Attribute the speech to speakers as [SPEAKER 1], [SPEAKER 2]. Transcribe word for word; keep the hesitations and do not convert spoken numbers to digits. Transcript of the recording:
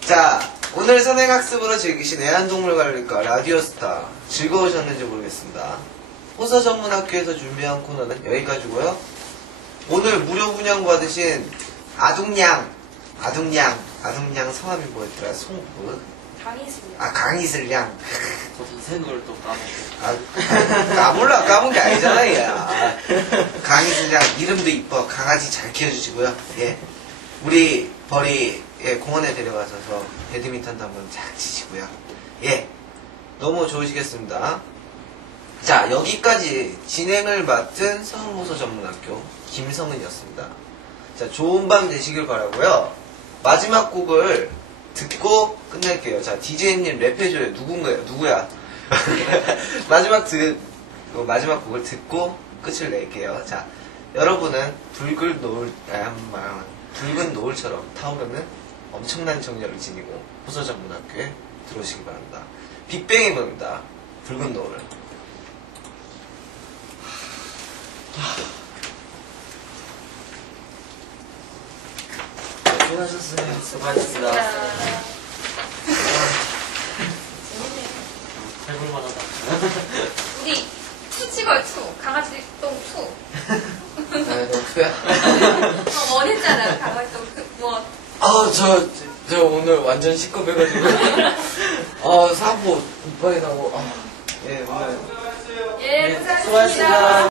[SPEAKER 1] 자, 오늘 선행학습으로 즐기신 애완동물관리과 라디오스타 즐거우셨는지 모르겠습니다. 호서전문학교에서 준비한 코너는 여기까지고요. 오늘 무료 분양 받으신 아둥냥, 아둥냥, 아둥냥 성함이 뭐였더라? 송, 뭐?
[SPEAKER 2] 강이슬.
[SPEAKER 1] 아, 강이슬냥.
[SPEAKER 3] 저 선생님 걸 또 까먹고.
[SPEAKER 1] 아, 까물라, 까문 게 아니잖아, 얘. 아, 강이슬냥, 이름도 이뻐. 강아지 잘 키워주시고요. 예. 우리 벌이, 예, 공원에 데려가서 배드민턴도 한번 잘 치시고요. 예. 너무 좋으시겠습니다. 자, 여기까지 진행을 맡은 서울호서전문학교 김성은이었습니다. 자, 좋은 밤 되시길 바라고요. 마지막 곡을 듣고 끝낼게요. 자, 디제이님 랩해줘요. 누군가요? 누구야? 마지막 드, 마지막 곡을 듣고 끝을 낼게요. 자, 여러분은 붉은 노을, 아, 붉은 노을처럼 타오르는 엄청난 정열을 지니고 호서전문학교에 들어오시기 바랍니다. 빅뱅이 부릅니다. 붉은 노을.
[SPEAKER 3] 수고하셨어요. 수고하셨습니다. 해볼만하다.
[SPEAKER 2] 우리 투 찍어요, 투. 강아지 똥 투.
[SPEAKER 1] 아, 너 투야?
[SPEAKER 2] 어, 원했잖아, 강아지 똥 투. 뭐.
[SPEAKER 3] 아, 저, 저 오늘 완전 시급해가지고. 아, 사고 이빨이 나고. 아.
[SPEAKER 1] 예, 오늘.
[SPEAKER 2] 예,
[SPEAKER 3] 네,
[SPEAKER 2] 고생하셨습니다.
[SPEAKER 3] 수고하셨습니다.